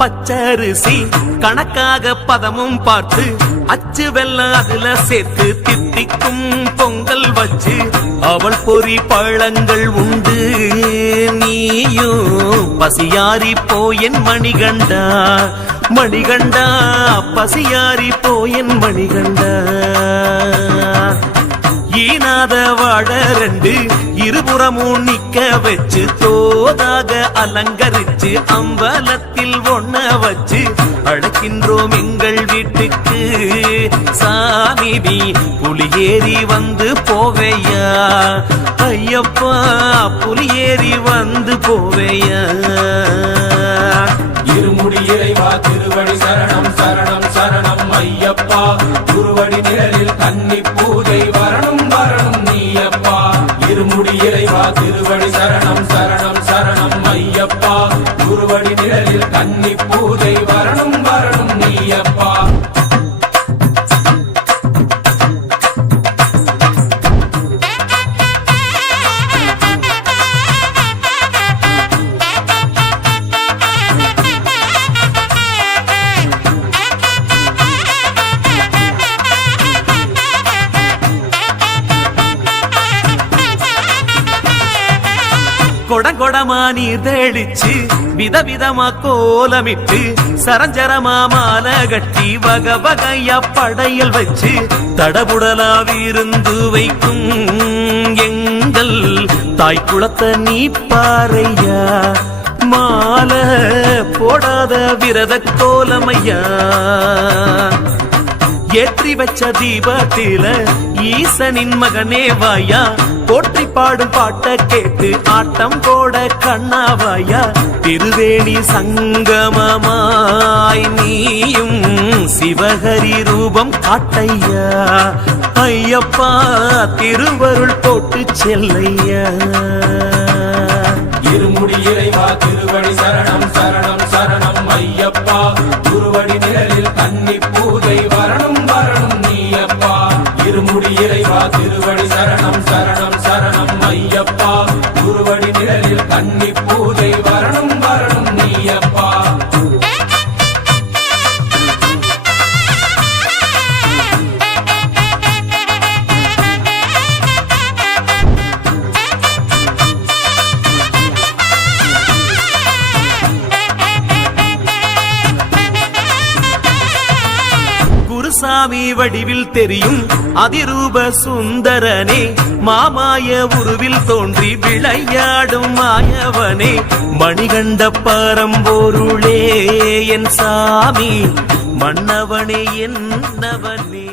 பச்சரிசி கணக்காக பதமும் பார்த்து அச்சு வெல்லம் அதுல சேர்த்து தித்திக்கும் பொங்கல் வச்சு அவள் பொறி பழங்கள் உண்டு நீயும் பசியாரி போயன் மணிகண்டா மணிகண்டா பசியாரி போயன் மணிகண்டா ஈனாத வாழ ரெண்டு இருபுறமும் நிக்க வச்சு தோதாக அலங்கரிச்சு அம்பலத்தில் ஒண்ண வச்சு அழைக்கின்றோம் எங்கள் வீட்டுக்கு சாமி புலியேறி வந்து போவையா ஐயப்பா புலியேறி வந்து போவையா இருமுடி இறைவா திருவடி சரணம் சரணம் சரணம் ஐயப்பா குருவடி நிழலில் கன்னி பூஜை வரணும் வரணும் நீயப்பா இருமுடி இறைவா திருவடி சரணம் சரணம் சரணம் ஐயப்பா குருவடி நிழலில் கன்னி பூஜை வரணும் வரணும் நீயப்பா கொடங்கொடமா நீர் தெளிச்சு விதவிதமா கோலமிட்டு சரஞ்சரமா மாலை கட்டி வக வகையா படையல் வச்சு தடபுடலா விருந்து வைக்கும் எங்கள் தாய் குளத்தை நீ பாறையா மாலை போடாத விரத கோலமையா ஏற்றி வச்ச தீபத்தில ஈசனின் மகனே வாயா போற்றி பாடும் பாட்ட கேட்டு ஆட்டம் போட கண்ணாவாயா திருவேணி சங்கமமாய் நீயும் சிவஹரி ரூபம் காட்டையா ஐயப்பா திருவருள் போட்டு செல்லையா இருமுடி இறைவா திருவடி சரணம் சரணம் சரணம் ஐயப்பா குருவடி நிழலில் கன்னி பூஜை வரணும் வரணும் நீயப்பா இருமுடி இறைவா திருவடி சரணம் சரணம் சரணம் ஐயப்பா குருவடி நிழலில் கன்னி பூஜை வரணும் வரணும் நீயப்பா சாமி வடிவில் தெரியும் அதிரூப சுந்தரனே மாமாய உருவில் தோன்றி விளையாடும் மாயவனே மணிகண்ட பரம்பொருளே என் சாமி மன்னவனே என்னவனே